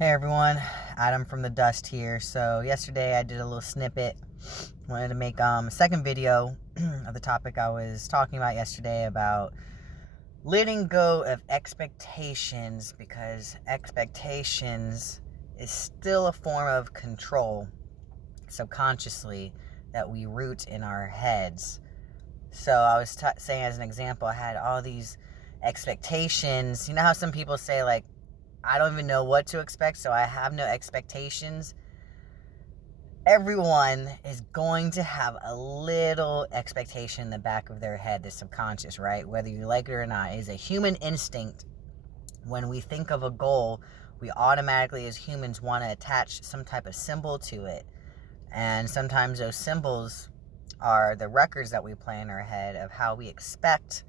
Hey everyone, Adam from the Dust here. So yesterday I did a little snippet. Wanted to make a second video of the topic I was talking about yesterday about letting go of expectations, because expectations is still a form of control subconsciously that we root in our heads. So I was saying, as an example, I had all these expectations. You know how some people say, like, I don't even know what to expect, so I have no expectations. Everyone is going to have a little expectation in the back of their head, the subconscious, right? Whether you like it or not. It is a human instinct. When we think of a goal, we automatically, as humans, want to attach some type of symbol to it. And sometimes those symbols are the records that we play in our head of how we expect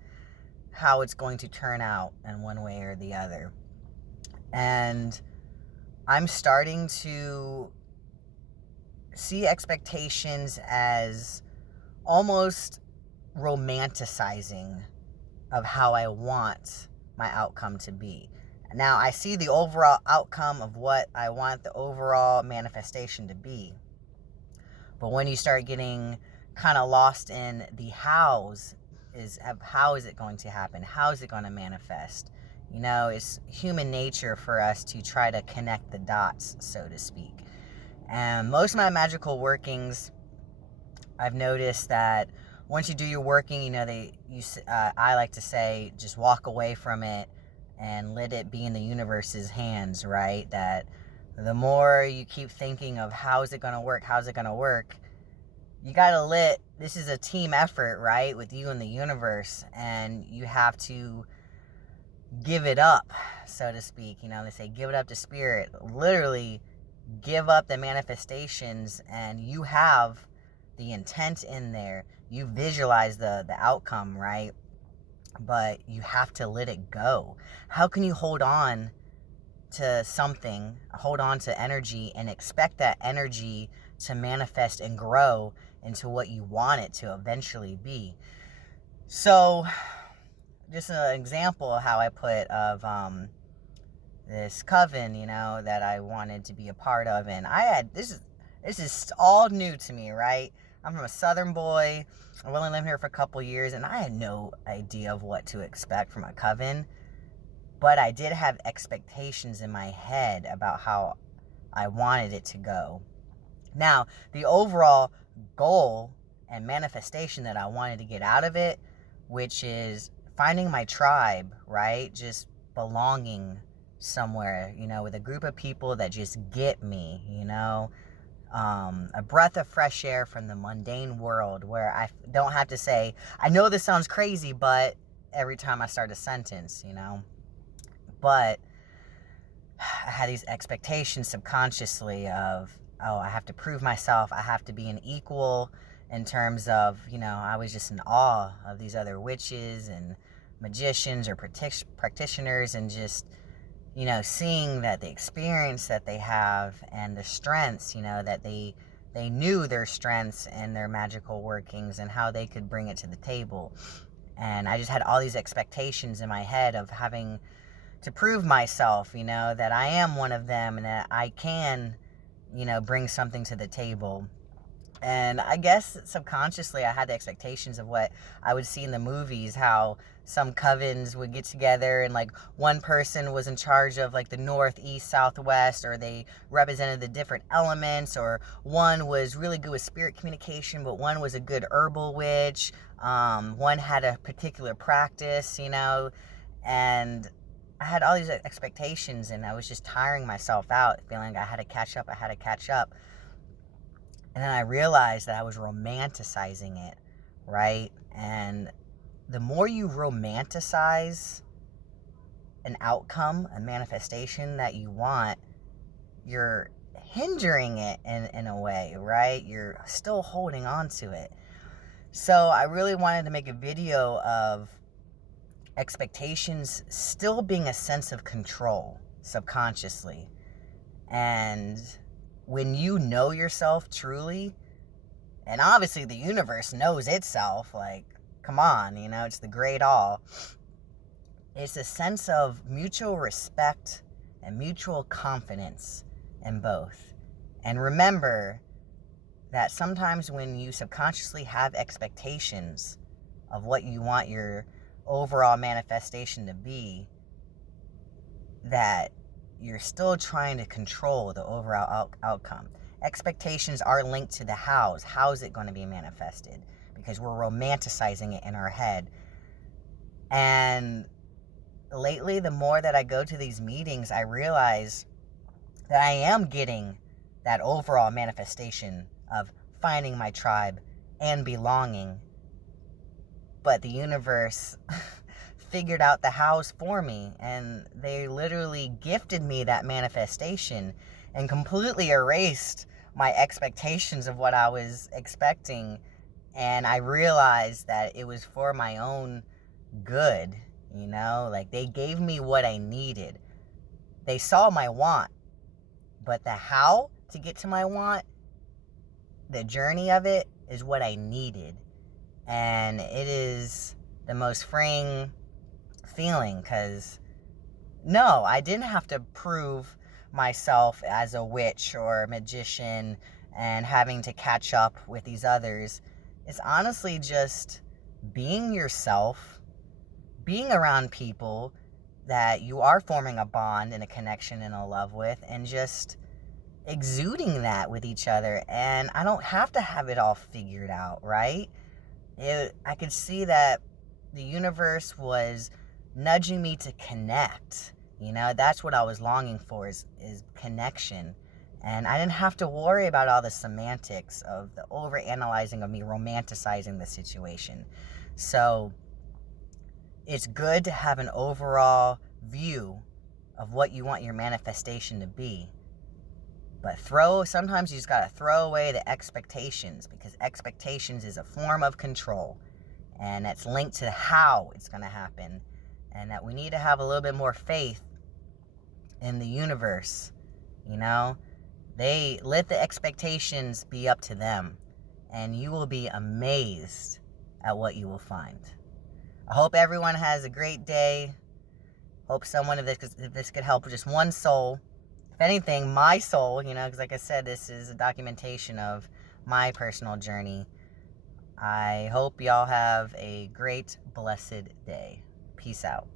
how it's going to turn out in one way or the other. And I'm starting to see expectations as almost romanticizing of how I want my outcome to be. Now, I see the overall outcome of what I want the overall manifestation to be. But when you start getting kind of lost in the hows, how is it going to happen? How is it going to manifest? You know, it's human nature for us to try to connect the dots, so to speak. And most of my magical workings, I've noticed that once you do your working, you know, I like to say, just walk away from it and let it be in the universe's hands, right? That the more you keep thinking of how is it going to work, you got to this is a team effort, right? With you and the universe, and you have to give it up, so to speak. You know, they say give it up to spirit. Literally give up the manifestations, and you have the intent in there. You visualize the outcome, right? But you have to let it go. How can you hold on to something, hold on to energy, and expect that energy to manifest and grow into what you want it to eventually be? So, just an example of how I put of this coven, you know, that I wanted to be a part of, and this is all new to me, right? I'm from a southern boy. I've only lived here for a couple years, and I had no idea of what to expect from a coven. But I did have expectations in my head about how I wanted it to go. Now, the overall goal and manifestation that I wanted to get out of it, which is finding my tribe, right? Just belonging somewhere, you know, with a group of people that just get me, you know, a breath of fresh air from the mundane world, where I don't have to say, I know this sounds crazy, but every time I start a sentence, you know. But I had these expectations subconsciously of, oh, I have to prove myself. I have to be an equal in terms of, you know, I was just in awe of these other witches and magicians or practitioners, and just, you know, seeing that the experience that they have and the strengths, you know, that they knew their strengths and their magical workings and how they could bring it to the table. And I just had all these expectations in my head of having to prove myself, you know, that I am one of them and that I can, you know, bring something to the table. And I guess subconsciously I had the expectations of what I would see in the movies, how some covens would get together and, like, one person was in charge of, like, the north, east, southwest, or they represented the different elements, or one was really good with spirit communication, but one was a good herbal witch. One had a particular practice, you know, and I had all these expectations, and I was just tiring myself out, feeling I had to catch up. And then I realized that I was romanticizing it, right? And the more you romanticize an outcome, a manifestation that you want, you're hindering it in a way, right? You're still holding on to it. So I really wanted to make a video of expectations still being a sense of control subconsciously. And when you know yourself truly, and obviously the universe knows itself, like, come on, you know, it's the great all. It's a sense of mutual respect and mutual confidence in both. And remember that sometimes when you subconsciously have expectations of what you want your overall manifestation to be, that you're still trying to control the overall outcome. Expectations are linked to the hows. How is it going to be manifested? Because we're romanticizing it in our head. And lately, the more that I go to these meetings, I realize that I am getting that overall manifestation of finding my tribe and belonging. But the universe figured out the hows for me, and they literally gifted me that manifestation and completely erased my expectations of what I was expecting. And I realized that it was for my own good, like they gave me what I needed. They saw my want, but the how to get to my want, the journey of it, is what I needed. And it is the most freeing feeling, because no, I didn't have to prove myself as a witch or a magician and having to catch up with these others. It's honestly just being yourself, being around people that you are forming a bond and a connection and a love with, and just exuding that with each other. And I don't have to have it all figured out, right? I could see that the universe was nudging me to connect. That's what I was longing for, is connection. And I didn't have to worry about all the semantics of the overanalyzing of me romanticizing the situation. So it's good to have an overall view of what you want your manifestation to be. But sometimes you just gotta throw away the expectations, because expectations is a form of control, and that's linked to how it's gonna happen, and that we need to have a little bit more faith in the universe. They let the expectations be up to them, and you will be amazed at what you will find. I hope everyone has a great day. Hope someone, if this could help just one soul, if anything, my soul, because like I said, this is a documentation of my personal journey. I hope y'all have a great, blessed day. Peace out.